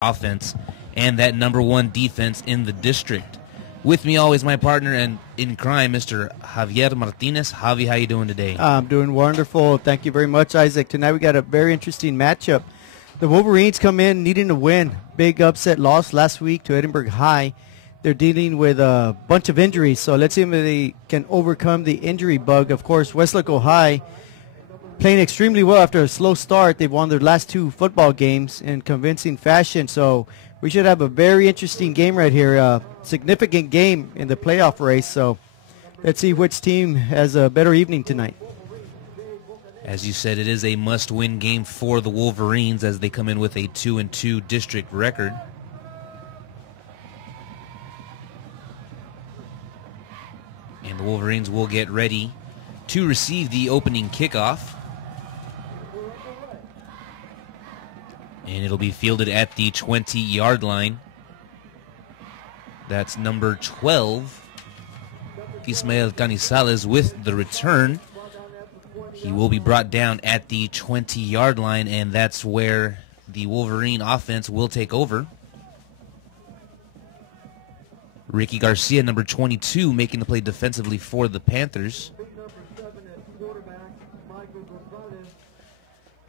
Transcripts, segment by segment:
offense and that #1 defense in the district. With me always my partner and in crime, Mr. Javier Martinez. Javi, how you doing today? I'm doing wonderful. Thank you very much, Isaac. Tonight we got a very interesting matchup. The Wolverines come in needing to win. Big upset loss last week to Edinburgh High. They're dealing with a bunch of injuries, so let's see if they can overcome the injury bug. Of course, Weslaco High playing extremely well after a slow start. They've won their last 2 football games in convincing fashion, so we should have a very interesting game right here. A significant game in the playoff race, so let's see which team has a better evening tonight. As you said, it is a must-win game for the Wolverines as they come in with a 2-2 district record. And the Wolverines will get ready to receive the opening kickoff. And it'll be fielded at the 20-yard line. That's number 12, Ismael Canizales with the return. He will be brought down at the 20-yard line, and that's where the Wolverine offense will take over. Ricky Garcia, number 22, making the play defensively for the Panthers.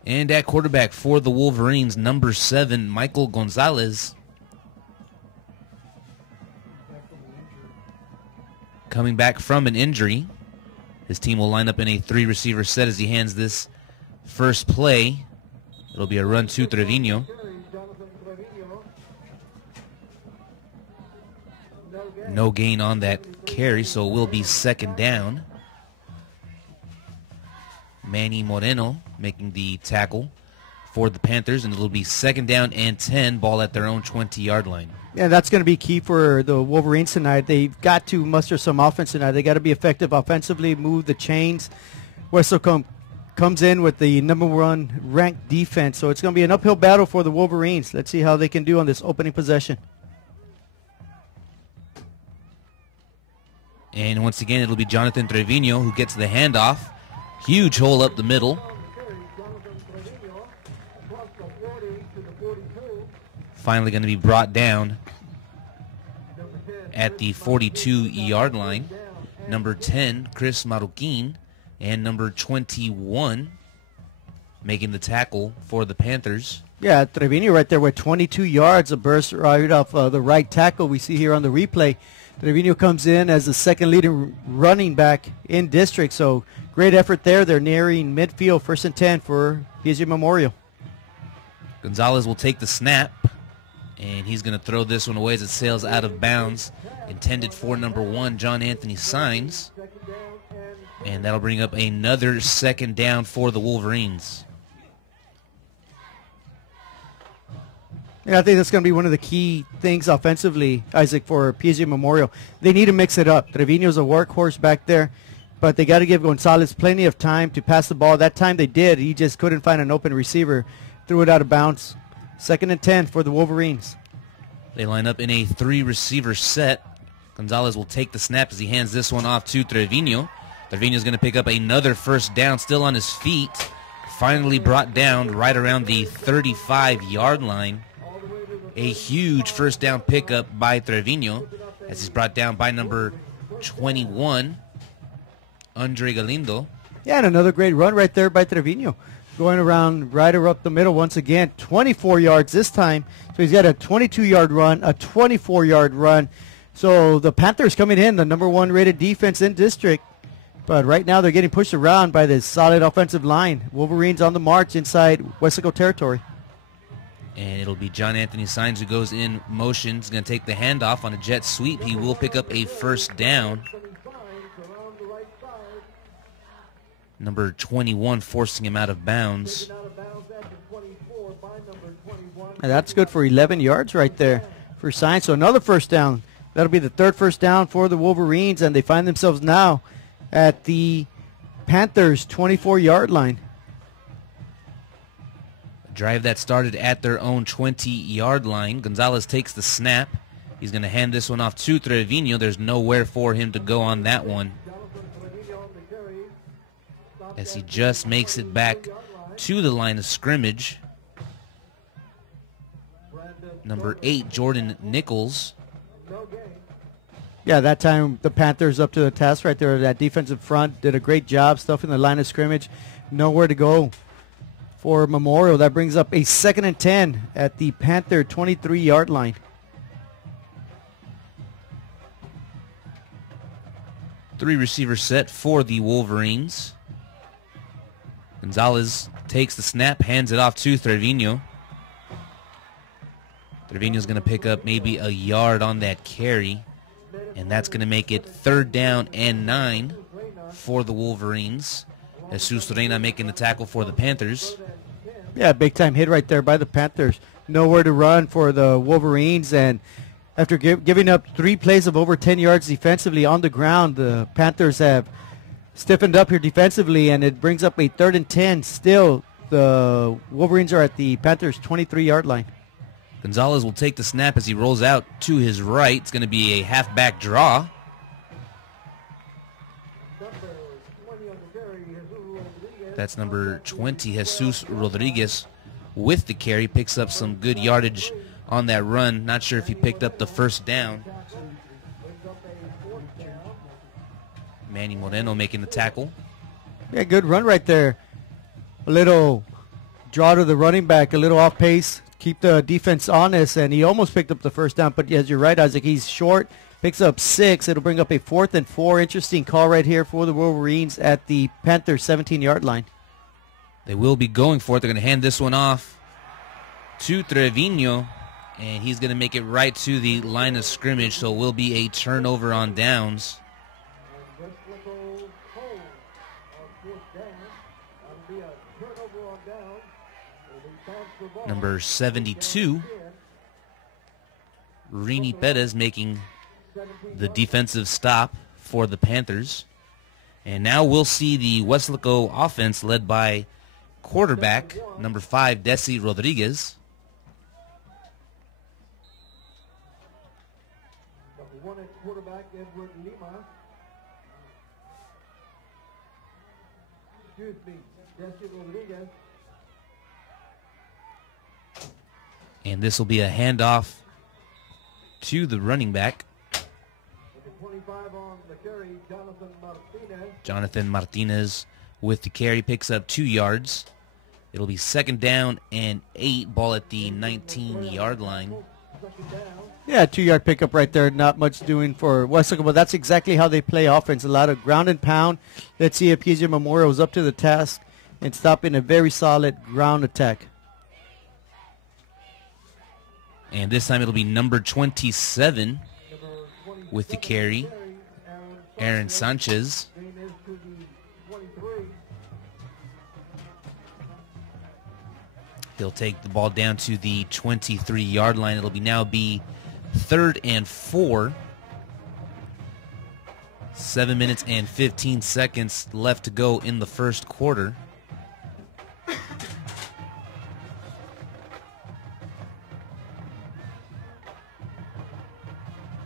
And at quarterback for the Wolverines, number 7, Michael Gonzalez. Coming back from an injury. His team will line up in a 3-receiver set as he hands this first play. It'll be a run to Trevino. No gain on that carry, so it will be second down. Manny Moreno making the tackle for the Panthers, and it'll be second down and 10, ball at their own 20-yard line. Yeah, that's going to be key for the Wolverines tonight. They've got to muster some offense tonight. They got to be effective offensively, move the chains. Weslaco comes in with the #1 ranked defense, so it's going to be an uphill battle for the Wolverines. Let's see how they can do on this opening possession. And once again, it'll be Jonathan Trevino who gets the handoff. Huge hole up the middle. Finally going to be brought down at the 42-yard line. Number 10, Chris Marroquin, and number 21 making the tackle for the Panthers. Yeah, Trevino right there with 22 yards, a burst right off the right tackle we see here on the replay. Trevino comes in as the second leading running back in district, so great effort there. They're nearing midfield, 1st and 10 for PSJA Memorial. Gonzalez will take the snap, and he's going to throw this one away as it sails out of bounds. Intended for number 1, John Anthony Signs. And that'll bring up another second down for the Wolverines. Yeah, I think that's going to be one of the key things offensively, Isaac, for PSJA Memorial. They need to mix it up. Trevino's a workhorse back there, but they got to give Gonzalez plenty of time to pass the ball. That time they did. He just couldn't find an open receiver. Threw it out of bounds. 2nd and 10 for the Wolverines. They line up in a 3-receiver set. Gonzalez will take the snap as he hands this one off to Trevino. Trevino's going to pick up another first down, still on his feet. Finally brought down right around the 35-yard line. A huge first down pickup by Trevino as he's brought down by number 21, Andre Galindo. Yeah, and another great run right there by Trevino. Going around right up the middle once again. 24 yards this time. So he's got a 22-yard run, a 24-yard run. So the Panthers coming in, the #1 rated defense in district. But right now they're getting pushed around by this solid offensive line. Wolverines on the march inside Weslaco territory. And it'll be John Anthony Signs who goes in motion. He's going to take the handoff on a jet sweep. He will pick up a first down. Number 21 forcing him out of bounds. And that's good for 11 yards right there for Signs. So another first down. That'll be the 3rd first down for the Wolverines, and they find themselves now at the Panthers' 24-yard line. Drive that started at their own 20-yard line. Gonzalez takes the snap. He's going to hand this one off to Trevino. There's nowhere for him to go on that one, as he just makes it back to the line of scrimmage. Number 8, Jordan Nichols. Yeah, that time the Panthers up to the task right there. That defensive front did a great job stuffing the line of scrimmage. Nowhere to go for Memorial. That brings up a 2nd and 10 at the Panther 23-yard line. Three receiver set for the Wolverines. Gonzalez takes the snap, hands it off to Trevino. Trevino's going to pick up maybe a yard on that carry, and that's going to make it 3rd down and 9 for the Wolverines. Jesus Reina making the tackle for the Panthers. Yeah, big-time hit right there by the Panthers. Nowhere to run for the Wolverines, and after giving up 3 plays of over 10 yards defensively on the ground, the Panthers have stiffened up here defensively, and it brings up a 3rd and 10. Still, the Wolverines are at the Panthers' 23-yard line. Gonzalez will take the snap as he rolls out to his right. It's going to be a halfback draw. That's number 20, Jesus Rodriguez, with the carry. Picks up some good yardage on that run. Not sure if he picked up the 1st down. Manny Moreno making the tackle. Yeah, good run right there. A little draw to the running back, a little off pace. Keep the defense honest, and he almost picked up the 1st down. But yes, you're right, Isaac. He's short. Picks up 6. It'll bring up a 4th and 4. Interesting call right here for the Wolverines at the Panthers' 17-yard line. They will be going for it. They're going to hand this one off to Trevino, and he's going to make it right to the line of scrimmage, so it will be a turnover on downs. Number 72, Rini Perez making the defensive stop for the Panthers. And now we'll see the Weslaco offense led by quarterback, number 5, Desi Rodriguez. And this will be a handoff to the running back. Jonathan Martinez with the carry, picks up 2 yards. It'll be 2nd down and 8, ball at the 19-yard line. Yeah, 2-yard pickup right there. Not much doing for Weslaco, but that's exactly how they play offense. A lot of ground and pound. Let's see if PSJA Memorial is up to the task and stopping a very solid ground attack. And this time it'll be number 27 with the carry, Aaron Sanchez. He'll take the ball down to the 23-yard line. It'll now be 3rd and 4. 7 minutes and 15 seconds left to go in the 1st quarter.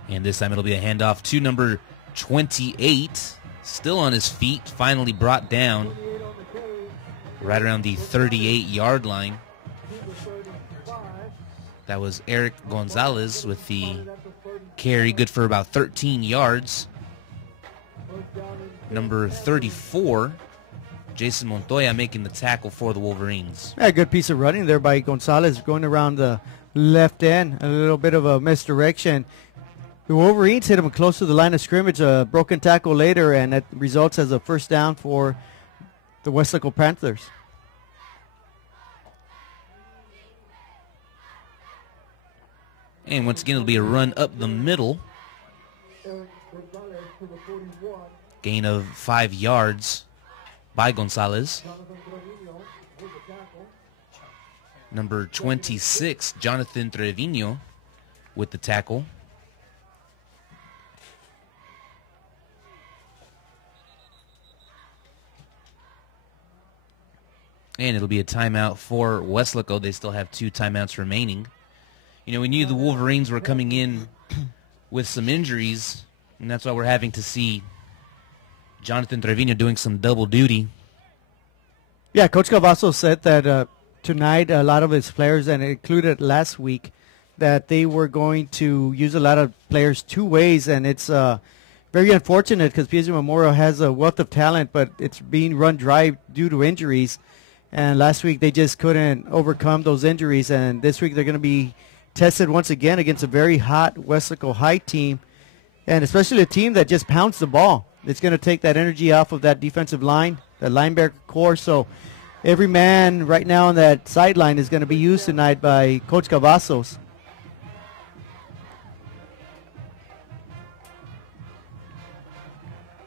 And this time it'll be a handoff to number 28. Still on his feet, finally brought down right around the 38-yard line. That was Eric Gonzalez with the carry, good for about 13 yards. Number 34, Jason Montoya making the tackle for the Wolverines. Yeah, good piece of running there by Gonzalez, going around the left end. A little bit of a misdirection. The Wolverines hit him close to the line of scrimmage, a broken tackle later, and that results as a 1st down for the Weslaco Panthers. And once again, it'll be a run up the middle. Gain of 5 yards by Gonzalez. Number 26, Jonathan Trevino with the tackle. And it'll be a timeout for Weslaco. They still have 2 timeouts remaining. You know, we knew the Wolverines were coming in with some injuries, and that's why we're having to see Jonathan Trevino doing some double duty. Yeah, Coach Cavasso said that tonight a lot of his players, and it included last week, that they were going to use a lot of players two ways, and it's very unfortunate because PSJA Memorial has a wealth of talent, but it's being run dry due to injuries. And last week they just couldn't overcome those injuries, and this week they're going to be tested once again against a very hot Weslaco High team, and especially a team that just pounds the ball. It's going to take that energy off of that defensive line, that linebacker core. So every man right now on that sideline is going to be used tonight by Coach Cavazos.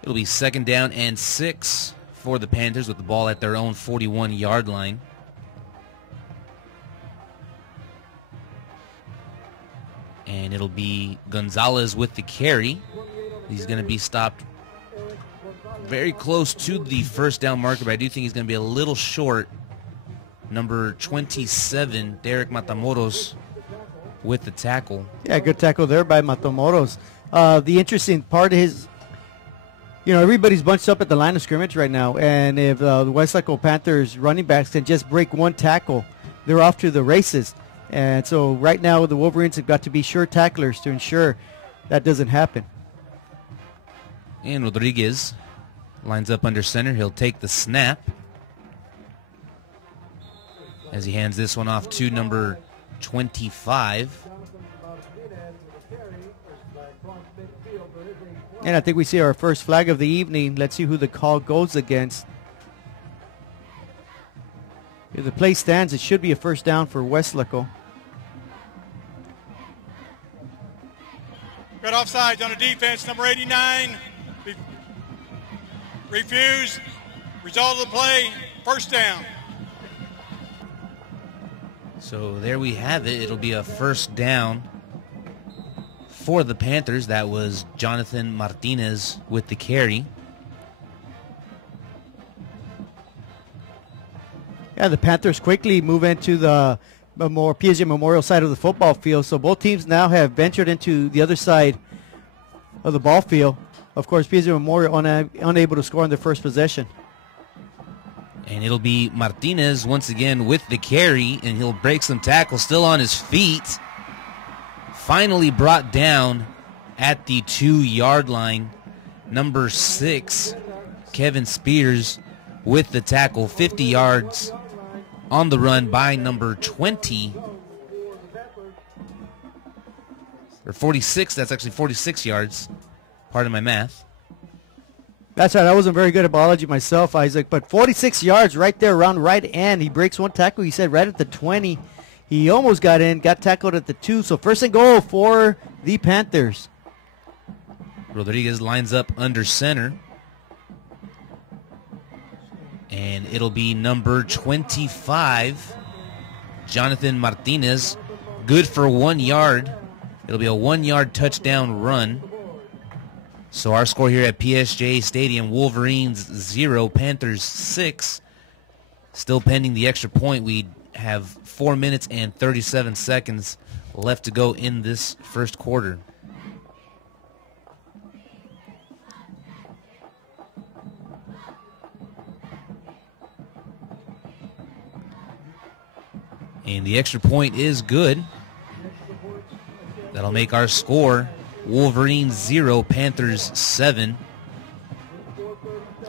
It'll be 2nd down and 6 for the Panthers with the ball at their own 41-yard line. And it'll be Gonzalez with the carry. He's going to be stopped very close to the first down marker, but I do think he's going to be a little short. Number 27, Derek Matamoros with the tackle. Yeah, good tackle there by Matamoros. The interesting part is, everybody's bunched up at the line of scrimmage right now, and if the Weslaco Panthers running backs can just break one tackle, they're off to the races. And so right now the Wolverines have got to be sure tacklers to ensure that doesn't happen. And Rodriguez lines up under center. He'll take the snap as he hands this one off to number 25. And I think we see our first flag of the evening. Let's see who the call goes against. If the play stands, it should be a first down for Weslaco. Got offsides on the defense, number 89. Refused. Result of the play, first down. So there we have it. It'll be a first down for the Panthers. That was Jonathan Martinez with the carry. Yeah, the Panthers quickly move into the PSJA Memorial side of the football field. So both teams now have ventured into the other side of the ball field. Of course, PSJA Memorial unable to score on their first possession. And it'll be Martinez once again with the carry, and he'll break some tackles, still on his feet. Finally brought down at the 2-yard line. Number 6, Kevin Spears with the tackle, 50 yards on the run by number 20. Or 46, that's actually 46 yards. Pardon my math. That's right. I wasn't very good at biology myself, Isaac, but 46 yards right there around right end. He breaks one tackle, he said, right at the 20. He almost got in, got tackled at the 2. So first and goal for the Panthers. Rodriguez lines up under center. And it'll be number 25, Jonathan Martinez. Good for 1 yard. It'll be a 1-yard touchdown run. So our score here at PSJA Stadium, Wolverines 0, Panthers 6. Still pending the extra point. We have 4 minutes and 37 seconds left to go in this first quarter. And the extra point is good. That'll make our score Wolverines 0, Panthers 7.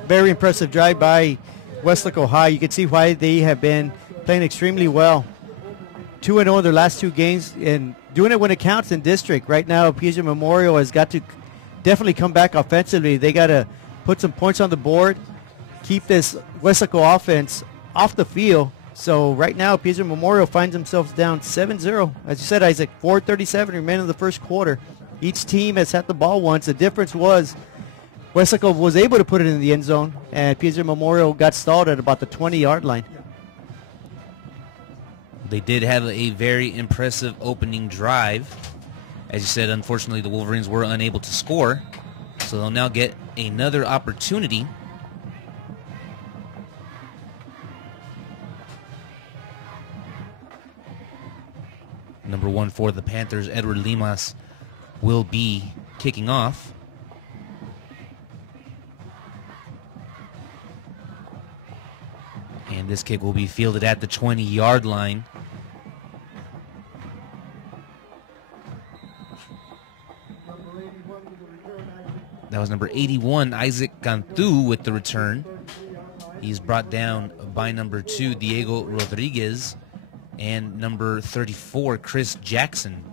Very impressive drive by Weslaco High. You can see why they have been playing extremely well. 2-0 in their last 2 games and doing it when it counts in district. Right now, PSJA Memorial has got to definitely come back offensively. They got to put some points on the board, keep this Weslaco offense off the field. So right now, PSJA Memorial finds themselves down 7-0. As you said, Isaac, 4:37 remaining in the first quarter. Each team has had the ball once. The difference was Weslaco was able to put it in the end zone, and PSJA Memorial got stalled at about the 20-yard line. They did have a very impressive opening drive. As you said, unfortunately, the Wolverines were unable to score. So they'll now get another opportunity. Number 1 for the Panthers, Edward Limas, will be kicking off. And this kick will be fielded at the 20-yard line. That was number 81, Isaac Cantu, with the return. He's brought down by number 2, Diego Rodriguez, and number 34, Chris Jackson.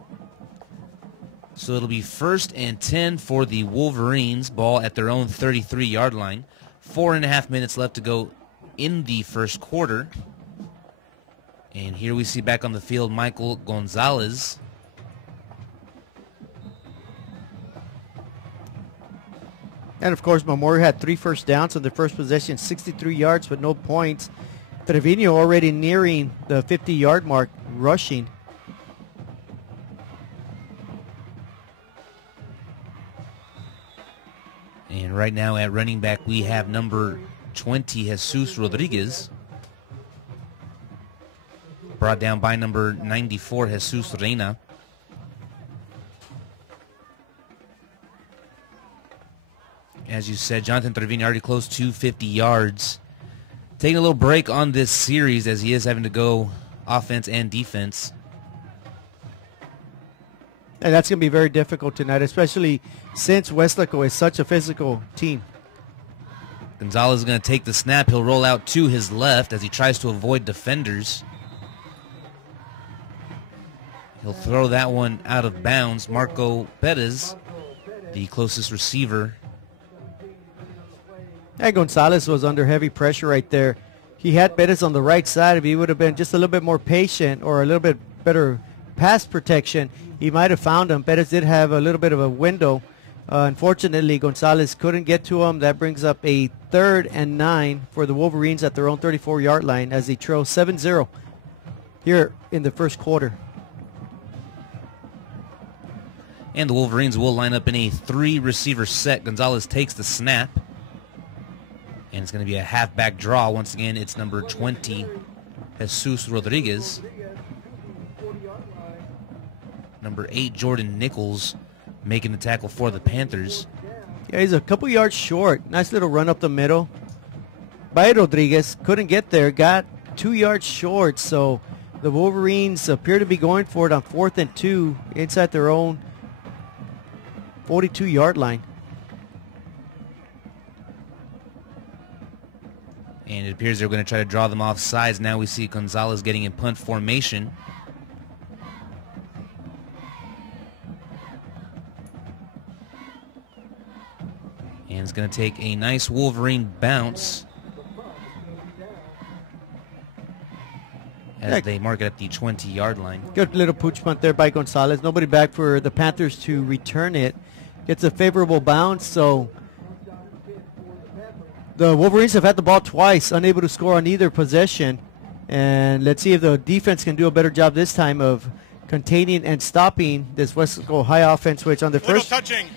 So it'll be 1st and 10 for the Wolverines. Ball at their own 33-yard line. 4.5 minutes left to go in the first quarter. And here we see back on the field Michael Gonzalez. And of course, Memorial had 3 first downs on their first possession, 63 yards with no points. Trevino already nearing the 50-yard mark, rushing. And right now at running back, we have number 20, Jesus Rodriguez. Brought down by number 94, Jesus Reina. As you said, Jonathan Trevino already close to 50 yards. Taking a little break on this series as he is having to go offense and defense. And that's going to be very difficult tonight, especially since Weslaco is such a physical team. Gonzalez is going to take the snap. He'll roll out to his left as he tries to avoid defenders. He'll throw that one out of bounds. Marco Perez, the closest receiver. And Gonzalez was under heavy pressure right there. He had Perez on the right side. If he would have been just a little bit more patient or a little bit better pass protection, he might have found him. Perez did have a little bit of a window. Unfortunately, Gonzalez couldn't get to him. That brings up a 3rd and 9 for the Wolverines at their own 34-yard line as they trail 7-0 here in the first quarter. And the Wolverines will line up in a 3-receiver set. Gonzalez takes the snap. And it's going to be a halfback draw. Once again, it's number 20, Jesus Rodriguez. Number 8, Jordan Nichols, making the tackle for the Panthers. Yeah, he's a couple yards short. Nice little run up the middle by Rodriguez. Couldn't get there. Got 2 yards short. So the Wolverines appear to be going for it on 4th and 2 inside their own 42-yard line. And it appears they're going to try to draw them off sides. Now we see Gonzalez getting in punt formation. And it's going to take a nice Wolverine bounce as they mark it at the 20-yard line. Good little pooch punt there by Gonzalez. Nobody back for the Panthers to return it. Gets a favorable bounce, so the Wolverines have had the ball twice, unable to score on either possession. And let's see if the defense can do a better job this time of containing and stopping this Weslaco high offense, which on the Little first touching.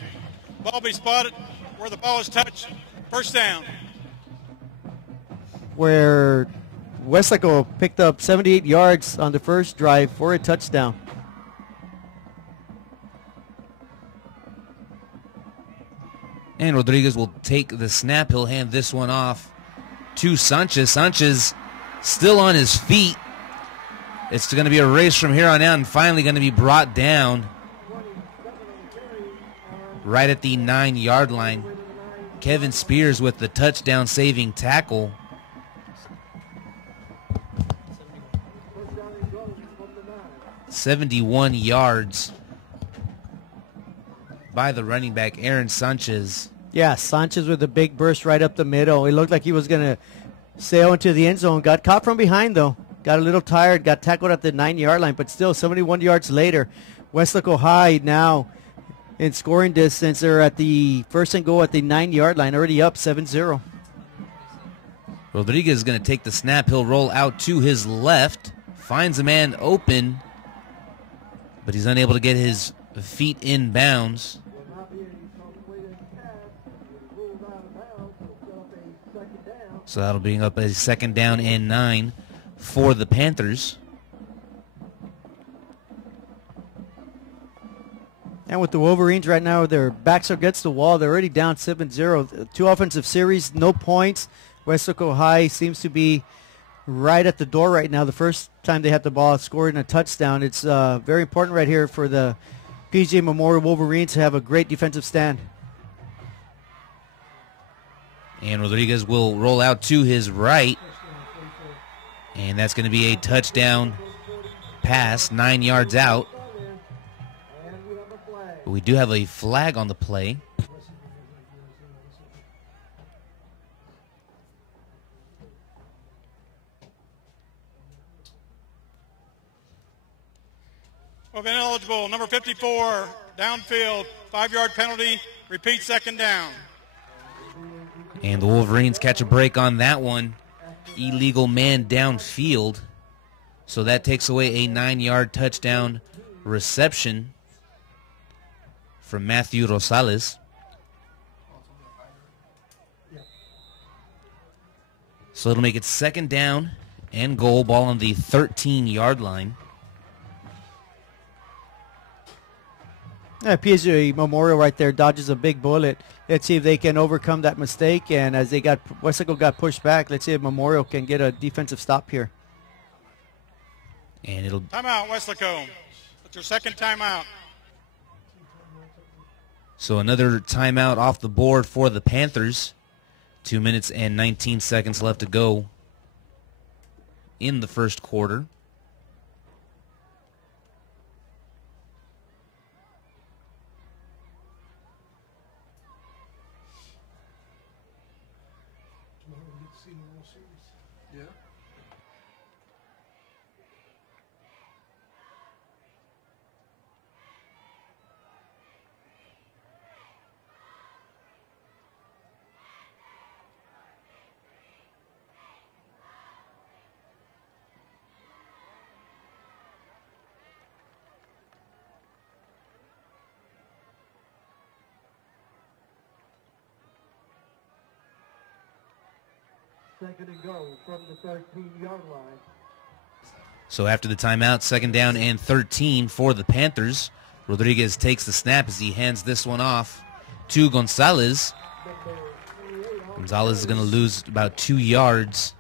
Ball be spotted where the ball is touched. First down. where Weslaco picked up 78 yards on the first drive for a touchdown. And Rodriguez will take the snap. He'll hand this one off to Sanchez. Sanchez still on his feet. It's going to be a race from here on out and finally going to be brought down right at the 9-yard line. Kevin Spears with the touchdown saving tackle. .71 yards by the running back, Aaron Sanchez. Yeah, Sanchez with a big burst right up the middle. It looked like he was going to sail into the end zone. Got caught from behind, though. Got a little tired. Got tackled at the 9-yard line, but still 71 yards later. Weslaco High now in scoring distance. They're at the first and goal at the 9-yard line, already up 7-0. Rodriguez is going to take the snap. He'll roll out to his left. Finds a man open, but he's unable to get his feet in bounds. So that'll bring up a 2nd down and 9 for the Panthers. And with the Wolverines right now, their backs are against the wall. They're already down 7-0. 2 offensive series, no points. Weslaco High seems to be right at the door right now. The first time they had the ball, scoring a touchdown. It's very important right here for the PJ Memorial Wolverines have a great defensive stand. And Rodriguez will roll out to his right. And that's going to be a touchdown pass, 9 yards out. But we do have a flag on the play. Well, ineligible, number 54, downfield, 5-yard penalty, repeat second down. And the Wolverines catch a break on that one. Illegal man downfield. So that takes away a 9-yard touchdown reception from Matthew Rosales. So it'll make it second down and goal, ball on the 13-yard line. PSJA Memorial right there dodges a big bullet. Let's see if they can overcome that mistake. And as Weslaco got pushed back, let's see if Memorial can get a defensive stop here. And it'll timeout, Weslaco. That's your second timeout. So another timeout off the board for the Panthers. 2 minutes and 19 seconds left to go in the first quarter. Second and go from the 13-yard line. So after the timeout, second down and 13 for the Panthers. Rodriguez takes the snap as he hands this one off to Gonzalez. Gonzalez is going to lose about 2 yards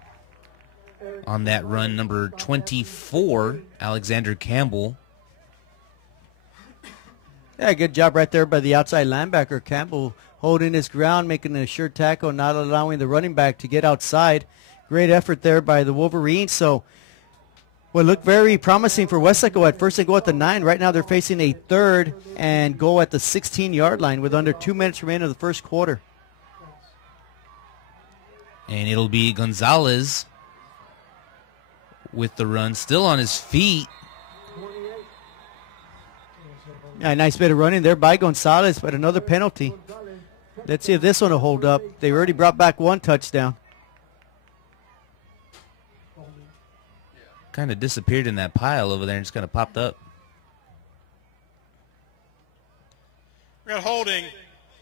on that run. Number 24, Alexander Campbell. Yeah, good job right there by the outside linebacker, Campbell, holding his ground, making a sure tackle, not allowing the running back to get outside. Great effort there by the Wolverines. So what looked very promising for Weslaco at first. They go at the 9. Right now they're facing a third and goal at the 16-yard line with under 2 minutes remaining of the first quarter. And it'll be Gonzalez with the run, still on his feet. Yeah, nice bit of running there by Gonzalez, but another penalty. Let's see if this one will hold up. They already brought back one touchdown. Kind of disappeared in that pile over there and just kind of popped up. We got holding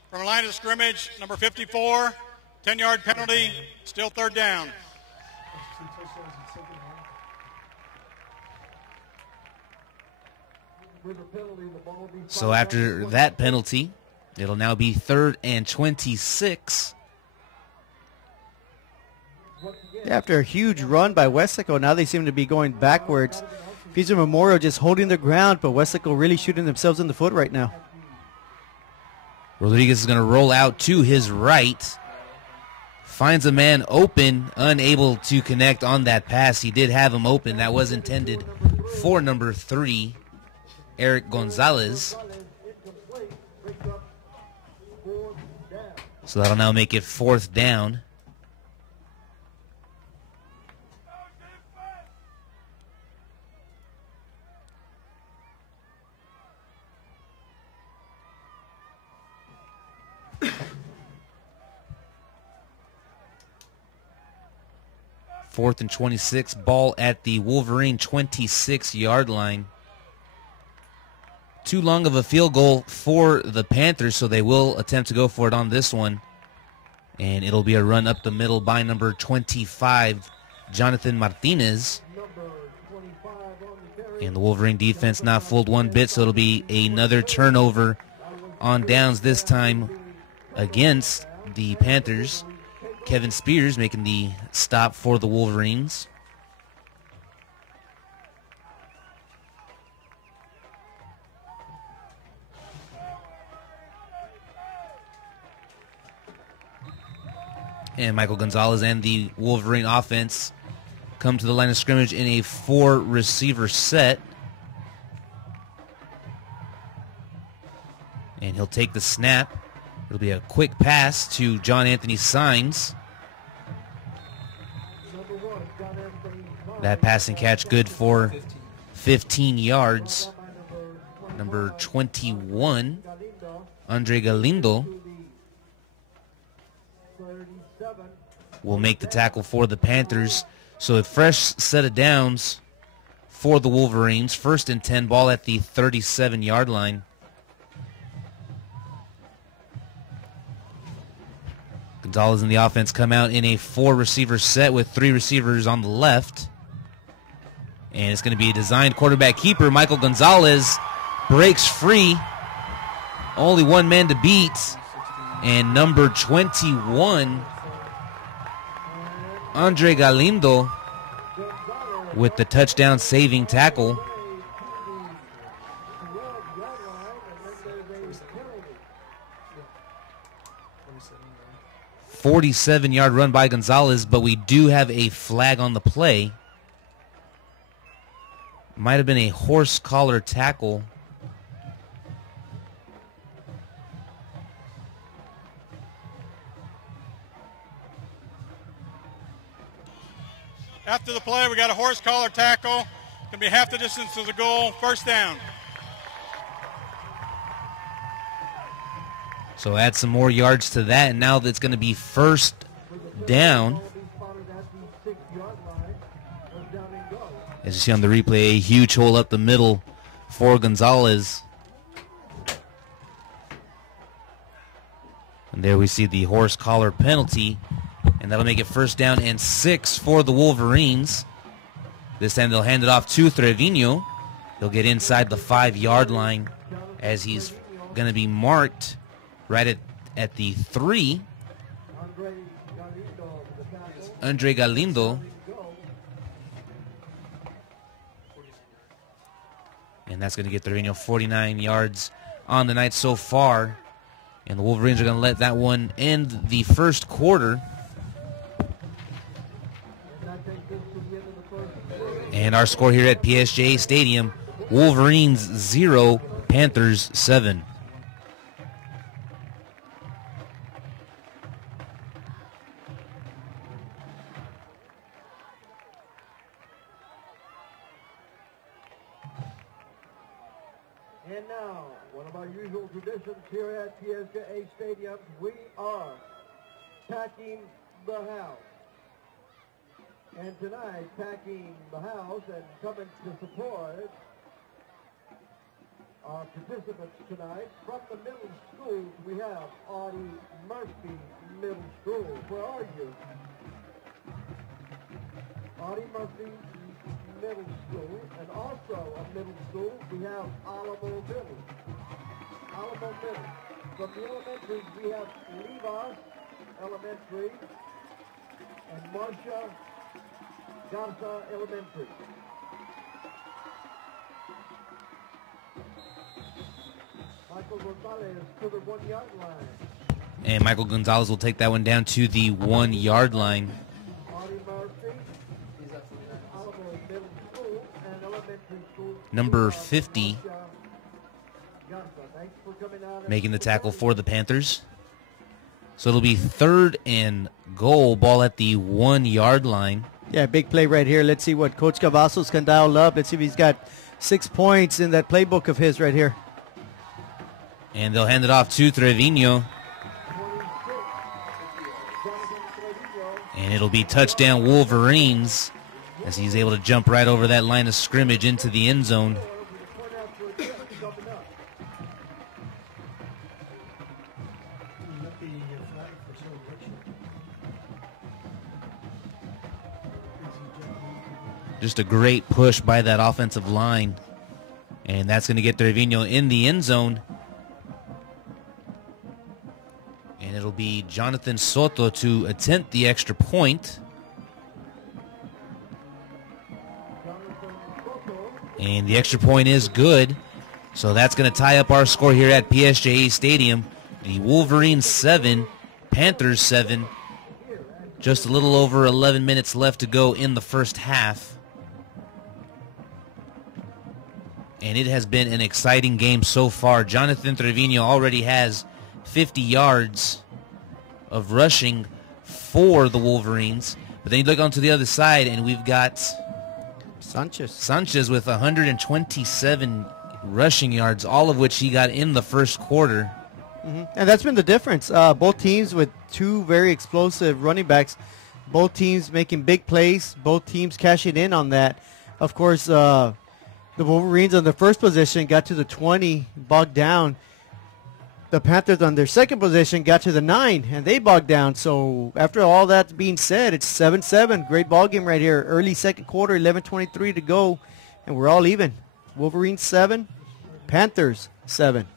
from a line of scrimmage, number 54, 10-yard penalty, still third down. So after that penalty, it'll now be 3rd and 26. After a huge run by Weslaco, now they seem to be going backwards. PSJA Memorial just holding the ground, but Weslaco really shooting themselves in the foot right now. Rodriguez is going to roll out to his right. Finds a man open, unable to connect on that pass. He did have him open. That was intended for number 3, Eric Gonzalez. So that'll now make it 4th down. Fourth and 26, ball at the Wolverine 26-yard line. Too long of a field goal for the Panthers, so they will attempt to go for it on this one. And it'll be a run up the middle by number 25, Jonathan Martinez. And the Wolverine defense not fooled one bit, so it'll be another turnover on downs, this time against the Panthers. Kevin Spears making the stop for the Wolverines. And Michael Gonzalez and the Wolverine offense come to the line of scrimmage in a 4-receiver set. And he'll take the snap. It'll be a quick pass to John Anthony Sines. That pass and catch good for 15 yards. Number 21, Andre Galindo, will make the tackle for the Panthers. So a fresh set of downs for the Wolverines. 1st and 10, ball at the 37-yard line. Gonzalez and the offense come out in a 4-receiver set with 3 receivers on the left. And it's going to be a designed quarterback keeper. Michael Gonzalez breaks free. Only one man to beat. And number 21, Andre Galindo, with the touchdown saving tackle. 47-yard run by Gonzalez, but we do have a flag on the play. Might have been a horse collar tackle. After the play, we got a horse collar tackle. Going to be half the distance to the goal. 1st down. So add some more yards to that, and now that's going to be 1st down. As you see on the replay, a huge hole up the middle for Gonzalez. And there we see the horse collar penalty, and that'll make it 1st down and 6 for the Wolverines. This time they'll hand it off to Trevino. He'll get inside the 5-yard line as he's going to be marked right at the 3. Andre Galindo. And that's going to get Trevino 49 yards on the night so far. And the Wolverines are going to let that one end the 1st quarter. And our score here at PSJA Stadium, Wolverines 0, Panthers 7. And now, one of our usual traditions here at PSJA Stadium, we are packing the house. And tonight, packing the house and coming to support our participants tonight from the middle schools, we have Audie Murphy Middle School. Where are you? Audie Murphy Middle School, and also a middle school, we have Alamo Middle. Alamo Middle. From the elementaries, we have Levas Elementary and Marcia Garza Elementary. Michael Gonzalez to the 1-yard line. And Michael Gonzalez will take that one down to the 1-yard line. Number 50 making the tackle for the Panthers. So it'll be 3rd and goal, ball at the 1-yard line. Yeah, big play right here. Let's see what Coach Cavazos can dial up. Let's see if he's got 6 points in that playbook of his right here. And they'll hand it off to Trevino. And it'll be touchdown Wolverines as he's able to jump right over that line of scrimmage into the end zone. Just a great push by that offensive line. And that's going to get Trevino in the end zone. And it'll be Jonathan Soto to attempt the extra point. And the extra point is good. So that's going to tie up our score here at PSJA Stadium. The Wolverines 7, Panthers 7. Just a little over 11 minutes left to go in the first half. And it has been an exciting game so far. Jonathan Trevino already has 50 yards of rushing for the Wolverines. But then you look onto the other side, and we've got Sanchez with 127 rushing yards, all of which he got in the first quarter. And that's been the difference. Both teams with two very explosive running backs. Both teams making big plays. Both teams cashing in on that. Of course, the Wolverines on the first position got to the 20, bogged down. The Panthers on their second position got to the 9, and they bogged down. So after all that being said, it's 7-7. Great ball game right here. Early second quarter, 11:23 to go, and we're all even. Wolverines 7, Panthers 7.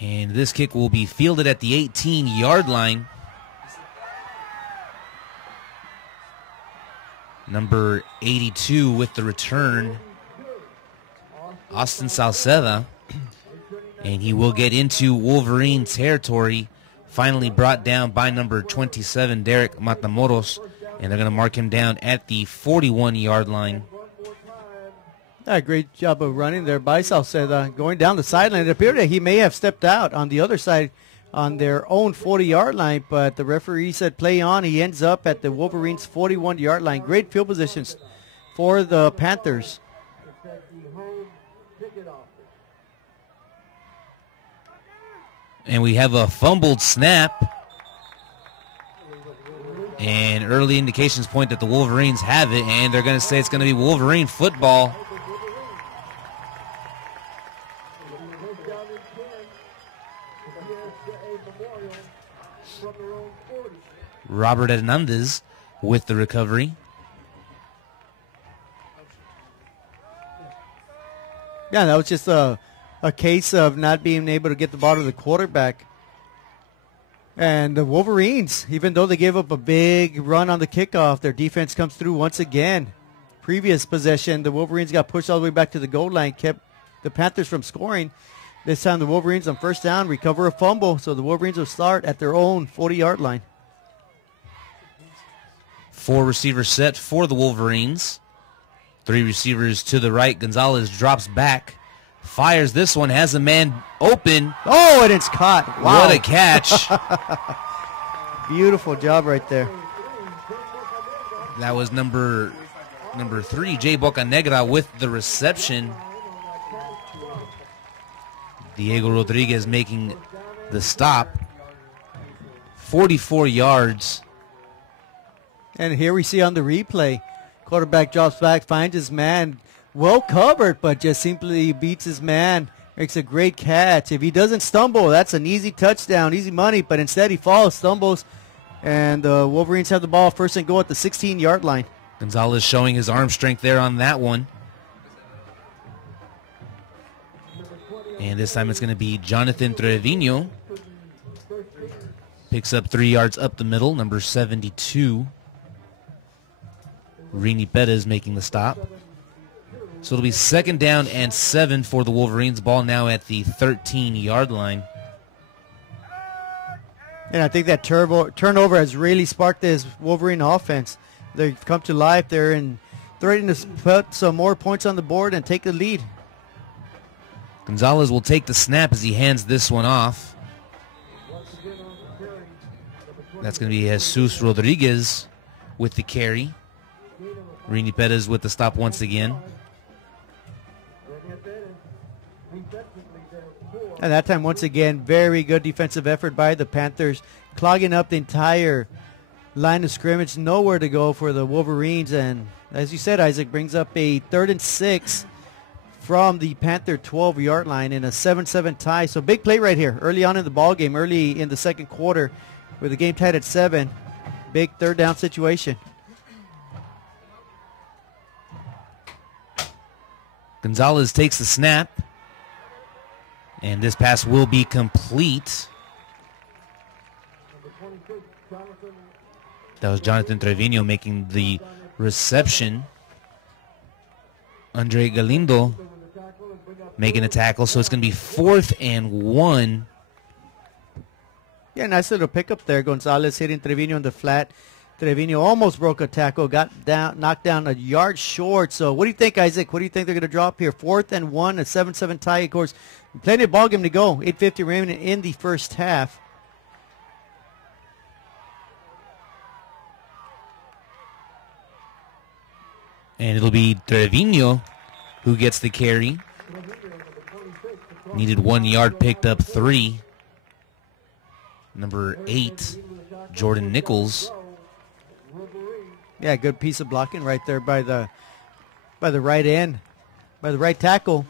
And this kick will be fielded at the 18-yard line. Number 82 with the return, Austin Salceda. And he will get into Wolverine territory. Finally brought down by number 27, Derek Matamoros. And they're going to mark him down at the 41-yard line. Great job of running there by Salceda. Going down the sideline, it appeared that he may have stepped out on the other side on their own 40-yard line, but the referee said play on. He ends up at the Wolverines' 41-yard line. Great field positions for the Panthers. And we have a fumbled snap. And early indications point that the Wolverines have it, and they're going to say it's going to be Wolverine football. Robert Hernandez with the recovery. Yeah, that was just a case of not being able to get the ball to the quarterback. And the Wolverines, even though they gave up a big run on the kickoff, their defense comes through once again. Previous possession, the Wolverines got pushed all the way back to the goal line, kept the Panthers from scoring. This time the Wolverines on first down recover a fumble, so the Wolverines will start at their own 40-yard line. 4 receivers set for the Wolverines. 3 receivers to the right. Gonzalez drops back, fires this one, has a man open. Oh, and it's caught. Wow. What a catch. Beautiful job right there. That was number 3, Jay Bocanegra, with the reception. Diego Rodriguez making the stop. 44 yards. And here we see on the replay, quarterback drops back, finds his man, well covered, but just simply beats his man, makes a great catch. If he doesn't stumble, that's an easy touchdown, easy money, but instead he falls, stumbles, and the Wolverines have the ball first and goal at the 16-yard line. Gonzalez showing his arm strength there on that one. And this time it's going to be Jonathan Trevino. Picks up 3 yards up the middle, number 72. Rini Perez making the stop. So it'll be 2nd down and 7 for the Wolverines. Ball now at the 13-yard line. And I think that turnover has really sparked this Wolverine offense. They've come to life. They're threatening to put some more points on the board and take the lead. Gonzalez will take the snap as he hands this one off. That's going to be Jesus Rodriguez with the carry. Rini Perez with the stop once again. And that time, once again, very good defensive effort by the Panthers, clogging up the entire line of scrimmage. Nowhere to go for the Wolverines. And as you said, Isaac, brings up a 3rd and 6 from the Panther 12-yard line in a 7-7 tie. So big play right here early on in the ball game, early in the second quarter, with the game tied at 7. Big 3rd down situation. Gonzalez takes the snap, and this pass will be complete. That was Jonathan Trevino making the reception. Andre Galindo making a tackle, so it's going to be 4th and 1. Yeah, nice little pickup there. Gonzalez hitting Trevino in the flat. Trevino almost broke a tackle, got down, knocked down a yard short. So what do you think, Isaac? What do you think they're going to drop here? 4th and 1, a 7-7 tie. Of course, plenty of ball game to go. 8:50 remaining in the first half. And it'll be Trevino who gets the carry. Needed 1 yard, picked up 3. Number 8, Jordan Nichols. Yeah, good piece of blocking right there by the right end, by the right tackle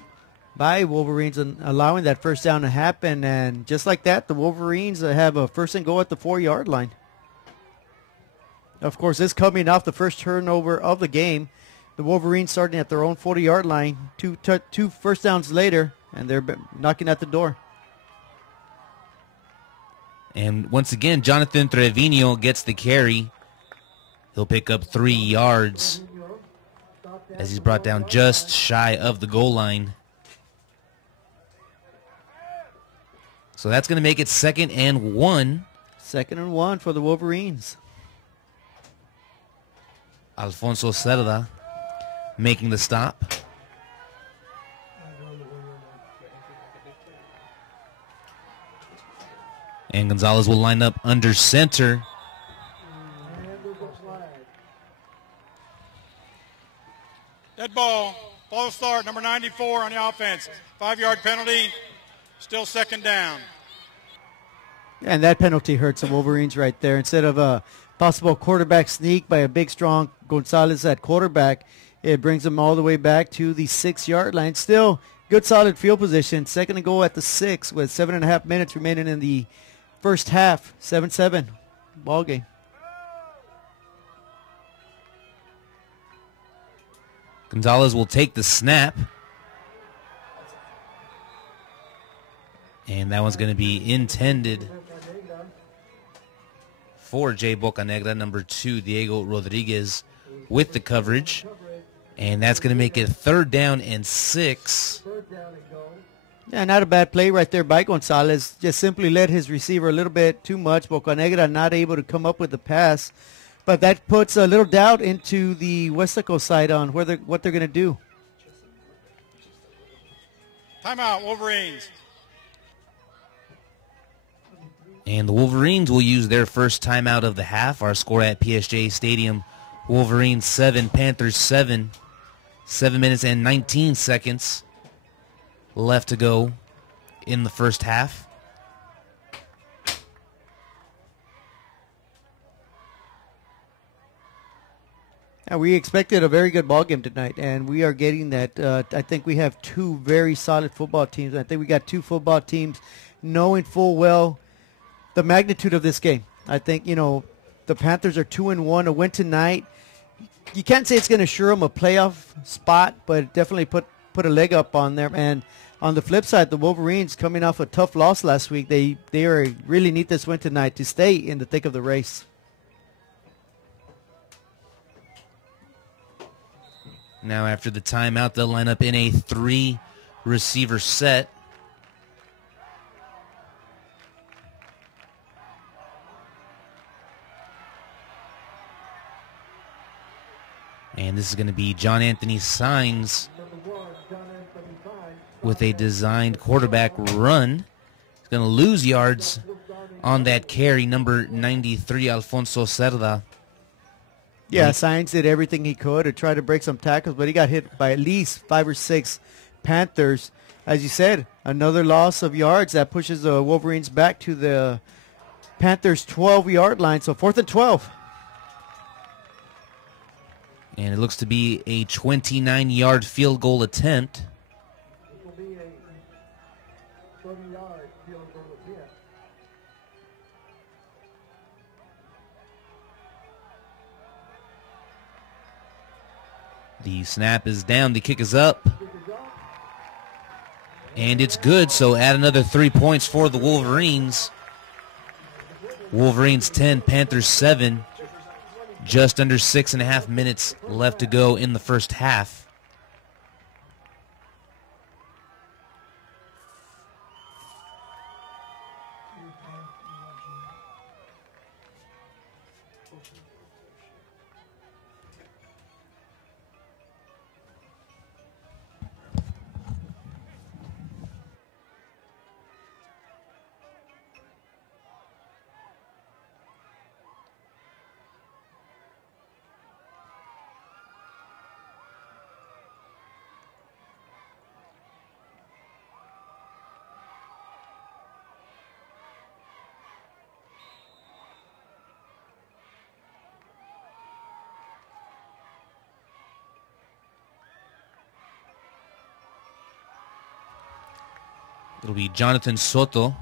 by Wolverines, and allowing that first down to happen. And just like that, the Wolverines have a 1st and goal at the 4-yard line. Of course, this coming off the first turnover of the game. The Wolverines starting at their own 40-yard line, two first downs later, and they're knocking at the door. And once again, Jonathan Trevino gets the carry. He'll pick up 3 yards as he's brought down just shy of the goal line. So that's going to make it 2nd and 1. 2nd and 1 for the Wolverines. Alfonso Cerda making the stop. And Gonzalez will line up under center. Dead ball. False start. Number 94 on the offense. 5-yard penalty. Still 2nd down. And that penalty hurts the Wolverines right there. Instead of a possible quarterback sneak by a big, strong Gonzalez at quarterback, it brings them all the way back to the 6-yard line. Still good, solid field position. 2nd and goal at the 6 with 7.5 minutes remaining in the first half. 7-7 ball game. Gonzalez will take the snap. And that one's going to be intended for Jay Bocanegra, number 2, Diego Rodriguez, with the coverage. And that's going to make it 3rd down and 6. Yeah, not a bad play right there by Gonzalez. Just simply led his receiver a little bit too much. Bocanegra not able to come up with the pass. But that puts a little doubt into the Weslaco side on what they're going to do. Timeout, Wolverines. And the Wolverines will use their first timeout of the half. Our score at PSJA Stadium, Wolverines 7, Panthers 7. 7 minutes and 19 seconds left to go in the first half. Now, we expected a very good ball game tonight, and we are getting that. I think we have 2 very solid football teams. I think we got 2 football teams knowing full well the magnitude of this game. I think, the Panthers are 2-1. A win tonight, you can't say it's going to assure them a playoff spot, but definitely put a leg up on them. And on the flip side, the Wolverines coming off a tough loss last week, they really need this win tonight to stay in the thick of the race. Now after the timeout, they'll line up in a 3-receiver set. And this is going to be John Anthony Saenz with a designed quarterback run. He's going to lose yards on that carry. Number 93, Alfonso Cerda. Yeah, Saenz did everything he could to try to break some tackles, but he got hit by at least 5 or 6 Panthers. As you said, another loss of yards that pushes the Wolverines back to the Panthers' 12-yard line. So 4th and 12. And it looks to be a 29-yard field goal attempt. It will be a 20-yard field goal attempt. The snap is down. The kick is up. And it's good, so add another 3 points for the Wolverines. Wolverines 10, Panthers 7. Just under 6.5 minutes left to go in the first half. It'll be Jonathan Soto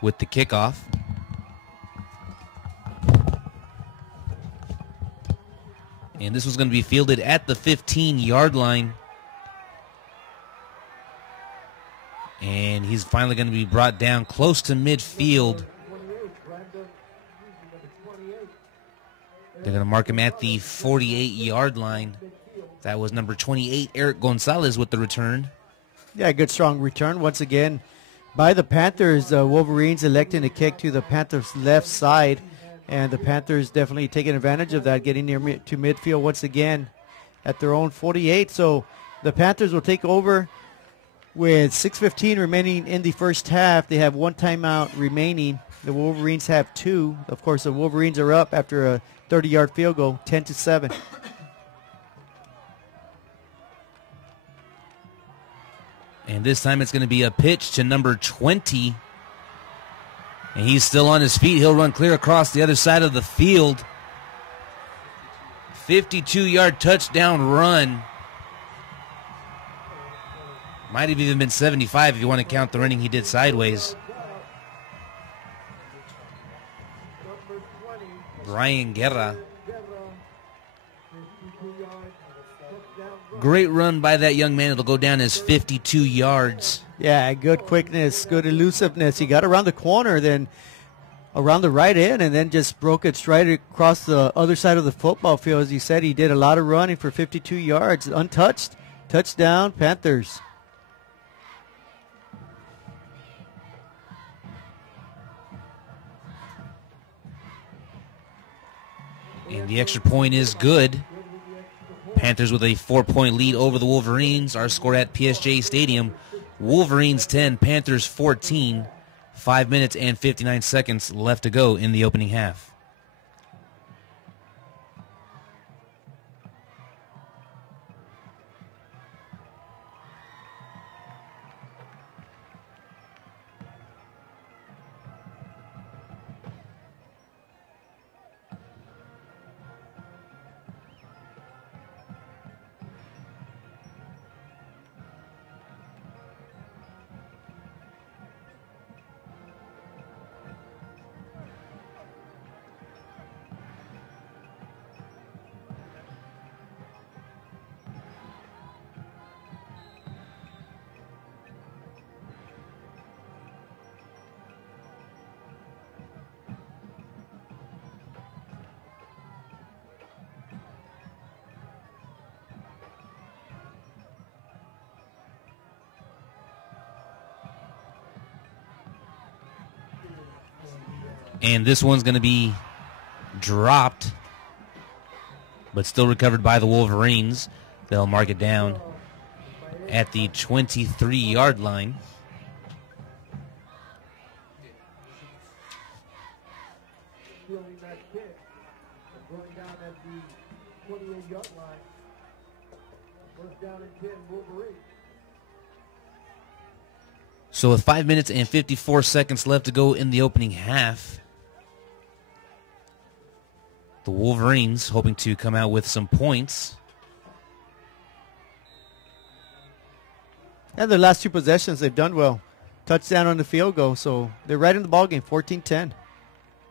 with the kickoff. And this was going to be fielded at the 15-yard line. And he's finally going to be brought down close to midfield. They're going to mark him at the 48-yard line. That was number 28, Eric Gonzalez, with the return. Yeah, good strong return once again by the Panthers. Wolverines electing to kick to the Panthers' left side, and the Panthers definitely taking advantage of that, getting near to midfield once again at their own 48. So the Panthers will take over with 6:15 remaining in the first half. They have one timeout remaining. The Wolverines have two. Of course, the Wolverines are up after a 30-yard field goal, 10-7. And this time it's going to be a pitch to number 20. And he's still on his feet. He'll run clear across the other side of the field. 52-yard touchdown run. Might have even been 75 if you want to count the running he did sideways. Brian Guerra. Great run by that young man. It'll go down as 52 yards. Yeah, good quickness, good elusiveness. He got around the corner, then around the right end, and then just broke it straight across the other side of the football field. As you said, he did a lot of running for 52 yards, untouched. Touchdown, Panthers. And the extra point is good. Panthers with a 4-point lead over the Wolverines. Our score at PSJA Stadium, Wolverines 10, Panthers 14. 5 minutes and 59 seconds left to go in the opening half. And this one's going to be dropped, but still recovered by the Wolverines. They'll mark it down at the 23-yard line. Going down at the 28-yard line. First down and 10, Wolverines. So with 5 minutes and 54 seconds left to go in the opening half, the Wolverines hoping to come out with some points. And their last two possessions, they've done well. Touchdown on the field goal, so they're right in the ballgame, 14-10.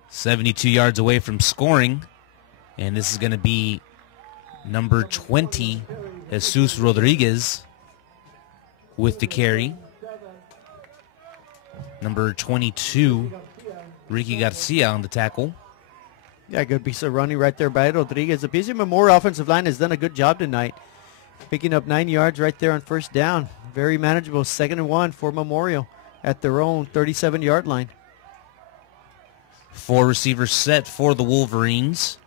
72 yards away from scoring. And this is going to be number 20, Jesus Rodriguez, with the carry. Number 22, Ricky Garcia on the tackle. Yeah, good piece of running right there by Rodriguez. The PSJA Memorial offensive line has done a good job tonight, picking up 9 yards right there on first down. Very manageable. 2nd and 1 for Memorial at their own 37-yard line. 4 receivers set for the Wolverines.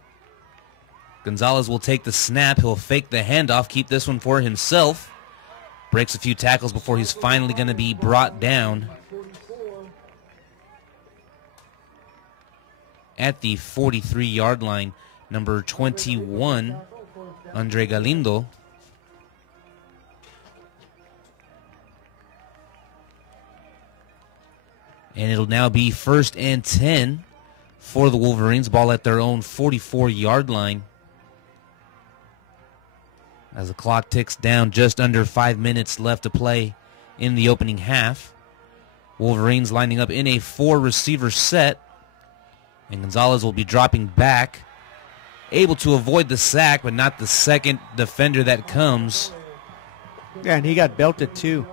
Gonzalez will take the snap. He'll fake the handoff, keep this one for himself. Breaks a few tackles before he's finally going to be brought down at the 43-yard line. Number 21, Andre Galindo. And it'll now be 1st and 10 for the Wolverines. Ball at their own 44-yard line. As the clock ticks down, just under 5 minutes left to play in the opening half. Wolverines lining up in a 4-receiver set. And Gonzalez will be dropping back. Able to avoid the sack, but not the second defender that comes. Yeah, and he got belted too.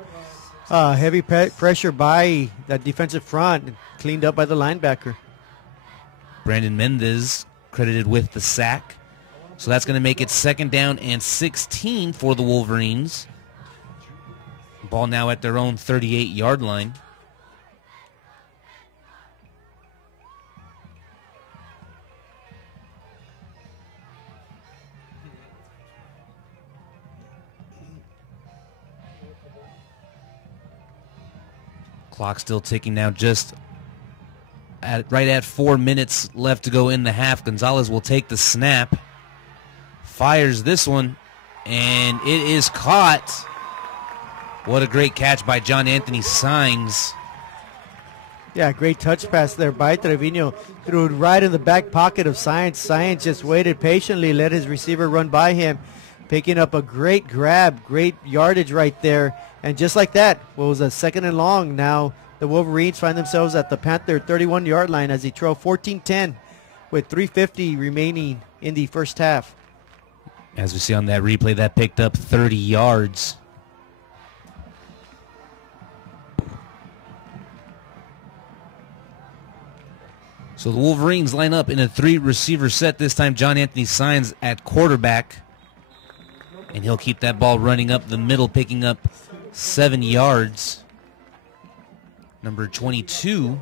Heavy pressure by that defensive front, cleaned up by the linebacker. Brandon Mendez credited with the sack. So that's going to make it 2nd down and 16 for the Wolverines. Ball now at their own 38-yard line. Clock still ticking now, just right at 4 minutes left to go in the half. Gonzalez will take the snap, fires this one, and it is caught. What a great catch by John Anthony Saenz. Yeah, great touch pass there by Trevino. Threw it right in the back pocket of Saenz. Saenz just waited patiently, let his receiver run by him, picking up a great grab, great yardage right there. And just like that, what was a 2nd and long. Now the Wolverines find themselves at the Panther 31-yard line as they trail 14-10 with 3:50 remaining in the first half. As we see on that replay, that picked up 30 yards. So the Wolverines line up in a 3-receiver set. This time John Anthony Saenz at quarterback. And he'll keep that ball running up the middle, picking up 7 yards. Number 22,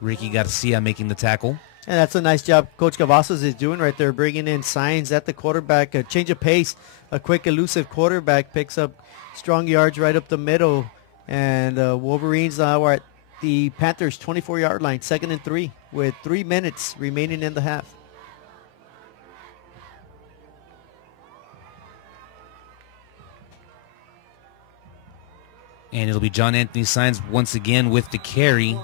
Ricky Garcia making the tackle. And that's a nice job Coach Cavazos is doing right there, bringing in Saenz at the quarterback. A change of pace, a quick, elusive quarterback picks up strong yards right up the middle. And Wolverines are at the Panthers' 24-yard line, 2nd and 3, with 3 minutes remaining in the half. And it'll be John Anthony Saenz once again with the carry.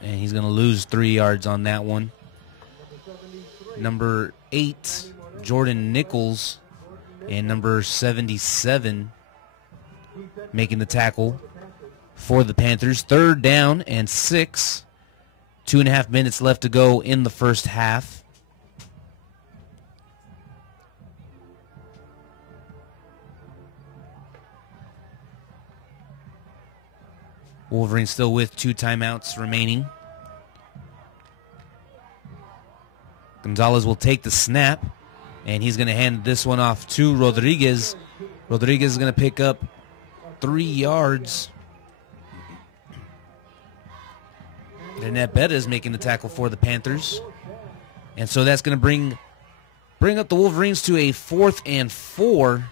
And he's going to lose 3 yards on that one. Number 8, Jordan Nichols, and number 77 making the tackle for the Panthers. 3rd down and 6. 2.5 minutes left to go in the first half. Wolverines still with 2 timeouts remaining. Gonzalez will take the snap, and he's going to hand this one off to Rodriguez. Rodriguez is going to pick up 3 yards. Lynette Betta is making the tackle for the Panthers. And so that's going to bring up the Wolverines to a 4th and 4.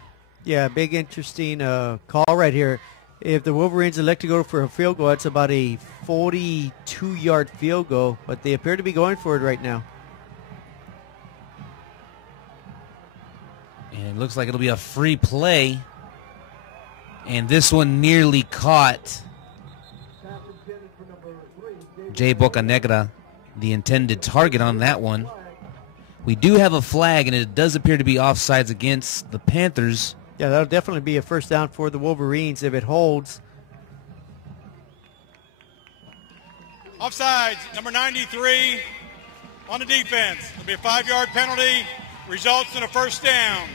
Yeah, big interesting call right here. If the Wolverines elect to go for a field goal, it's about a 42-yard field goal, but they appear to be going for it right now. And it looks like it'll be a free play. And this one nearly caught Jay Bocanegra, the intended target on that one. We do have a flag, and it does appear to be offsides against the Panthers. Yeah, that'll definitely be a first down for the Wolverines if it holds. Offsides, number 93 on the defense. It'll be a 5-yard penalty, results in a first down.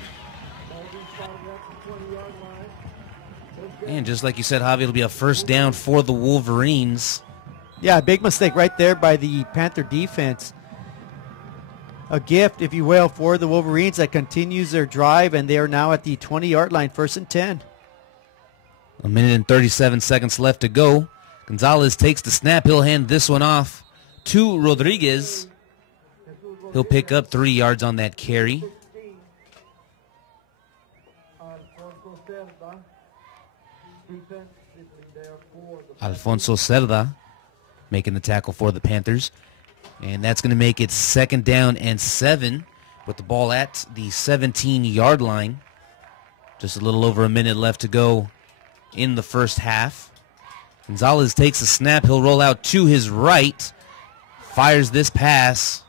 And just like you said, Javi, it'll be a first down for the Wolverines. Yeah, big mistake right there by the Panther defense. A gift, if you will, for the Wolverines that continues their drive, and they are now at the 20-yard line, 1st and 10. A minute and 37 seconds left to go. Gonzalez takes the snap. He'll hand this one off to Rodriguez. He'll pick up 3 yards on that carry. Alfonso Cerda making the tackle for the Panthers. And that's going to make it 2nd down and 7 with the ball at the 17-yard line. Just a little over a minute left to go in the first half. Gonzalez takes the snap. He'll roll out to his right. Fires this pass.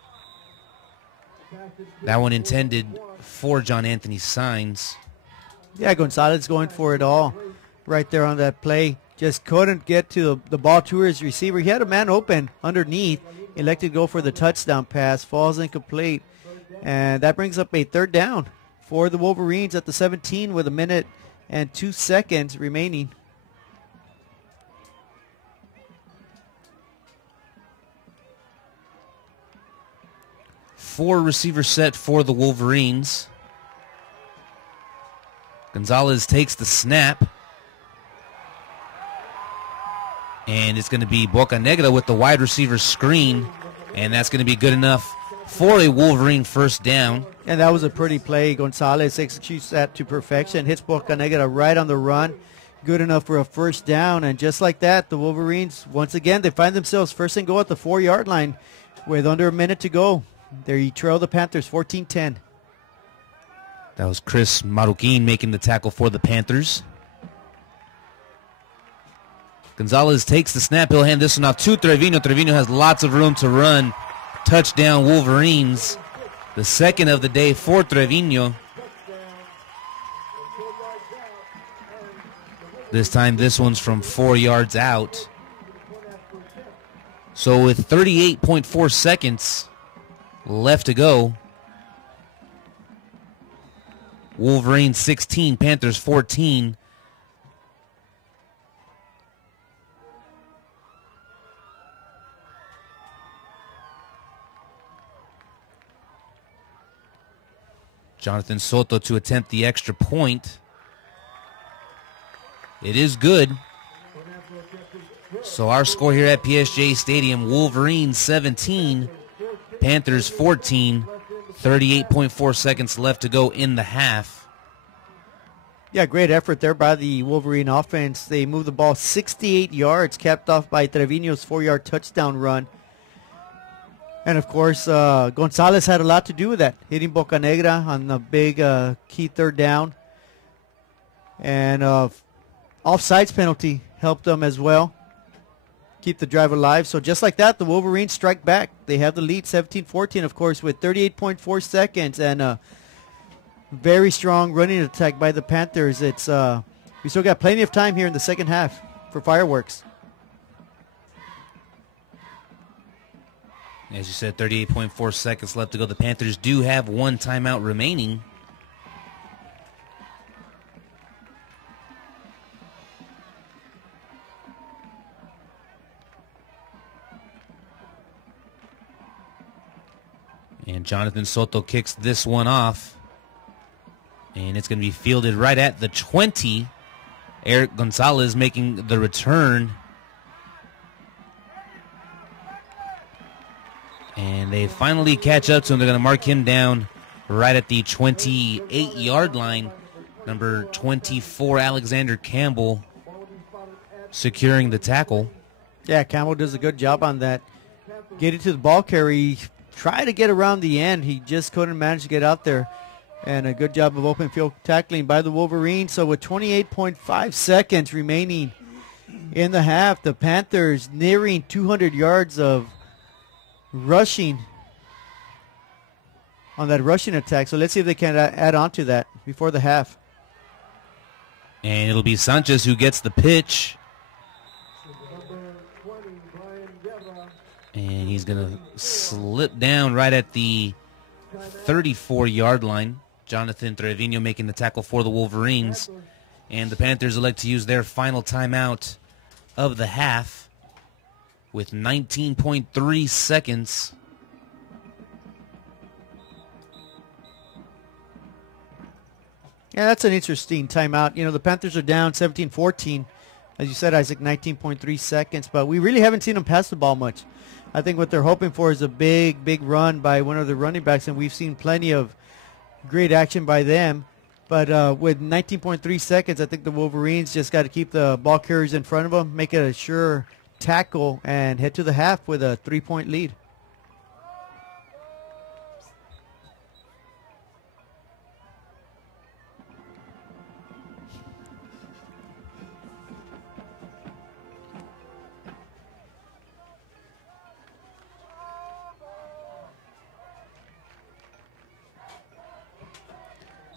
That one intended for John Anthony Saenz. Yeah, Gonzalez going for it all right there on that play. Just couldn't get to the ball to his receiver. He had a man open underneath. Elected to go for the touchdown pass. Falls incomplete. And that brings up a 3rd down for the Wolverines at the 17 with a minute and 2 seconds remaining. Four receiver set for the Wolverines. Gonzalez takes the snap. And it's going to be Bocanegra with the wide receiver screen. And that's going to be good enough for a Wolverine 1st down. And that was a pretty play. Gonzalez executes that to perfection. Hits Bocanegra right on the run. Good enough for a 1st down. And just like that, the Wolverines, once again, they find themselves 1st and goal at the 4-yard line with under a minute to go. There you trail the Panthers 14-10. That was Chris Maruquin making the tackle for the Panthers. Gonzalez takes the snap. He'll hand this one off to Trevino. Trevino has lots of room to run. Touchdown Wolverines. The 2nd of the day for Trevino. This time this one's from 4 yards out. So with 38.4 seconds left to go, Wolverines 16, Panthers 14. Jonathan Soto to attempt the extra point. It is good. So our score here at PSJA Stadium, Wolverines 17, Panthers 14, 38.4 seconds left to go in the half. Yeah, great effort there by the Wolverine offense. They moved the ball 68 yards, capped off by Trevino's 4-yard touchdown run. And, of course, Gonzalez had a lot to do with that, hitting Bocanegra on the big key 3rd down. And offsides penalty helped them as well, keep the drive alive. So just like that, the Wolverines strike back. They have the lead 17-14, of course, with 38.4 seconds and a very strong running attack by the Panthers. It's we still got plenty of time here in the second half for fireworks. As you said, 38.4 seconds left to go. The Panthers do have 1 timeout remaining. And Jonathan Soto kicks this one off. And it's going to be fielded right at the 20. Eric Gonzalez making the return. And they finally catch up to him. They're going to mark him down right at the 28-yard line. Number 24, Alexander Campbell, securing the tackle. Yeah, Campbell does a good job on that. Getting to the ball carry, try to get around the end. He just couldn't manage to get out there. And a good job of open field tackling by the Wolverines. So with 28.5 seconds remaining in the half, the Panthers nearing 200 yards of rushing on that rushing attack. So let's see if they can add on to that before the half. And it'll be Sanchez who gets the pitch. And he's going to slip down right at the 34-yard line. Jonathan Trevino making the tackle for the Wolverines. And the Panthers elect to use their final timeout of the half. with 19.3 seconds. Yeah, that's an interesting timeout. You know, the Panthers are down 17-14. As you said, Isaac, 19.3 seconds. But we really haven't seen them pass the ball much. I think what they're hoping for is a big, big run by one of the running backs, and we've seen plenty of great action by them. But with 19.3 seconds, I think the Wolverines just got to keep the ball carriers in front of them, make it a sure tackle, and head to the half with a 3-point lead.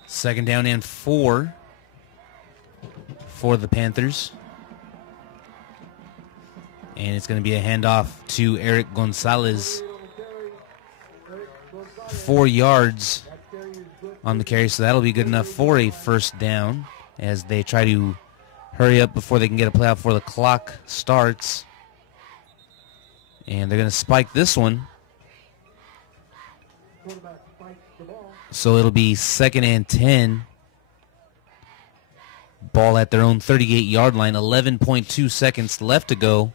Second down and 4 for the Panthers. And it's going to be a handoff to Eric Gonzalez. 4 yards on the carry, so that'll be good enough for a first down as they try to hurry up before they can get a play out before the clock starts. And they're going to spike this one. So it'll be 2nd and 10. Ball at their own 38-yard line. 11.2 seconds left to go.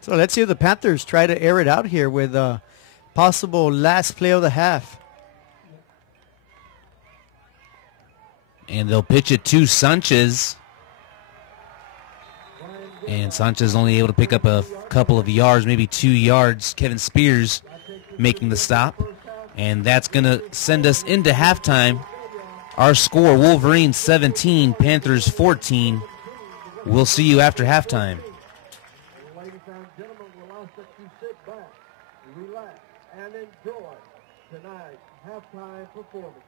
So let's see if the Panthers try to air it out here with a possible last play of the half. And they'll pitch it to Sanchez. And Sanchez only able to pick up a couple of yards, maybe 2 yards. Kevin Spears making the stop. And that's going to send us into halftime. Our score, Wolverines 17, Panthers 14. We'll see you after halftime. Ladies and gentlemen, we'll ask that you sit back, relax, and enjoy tonight's halftime performances.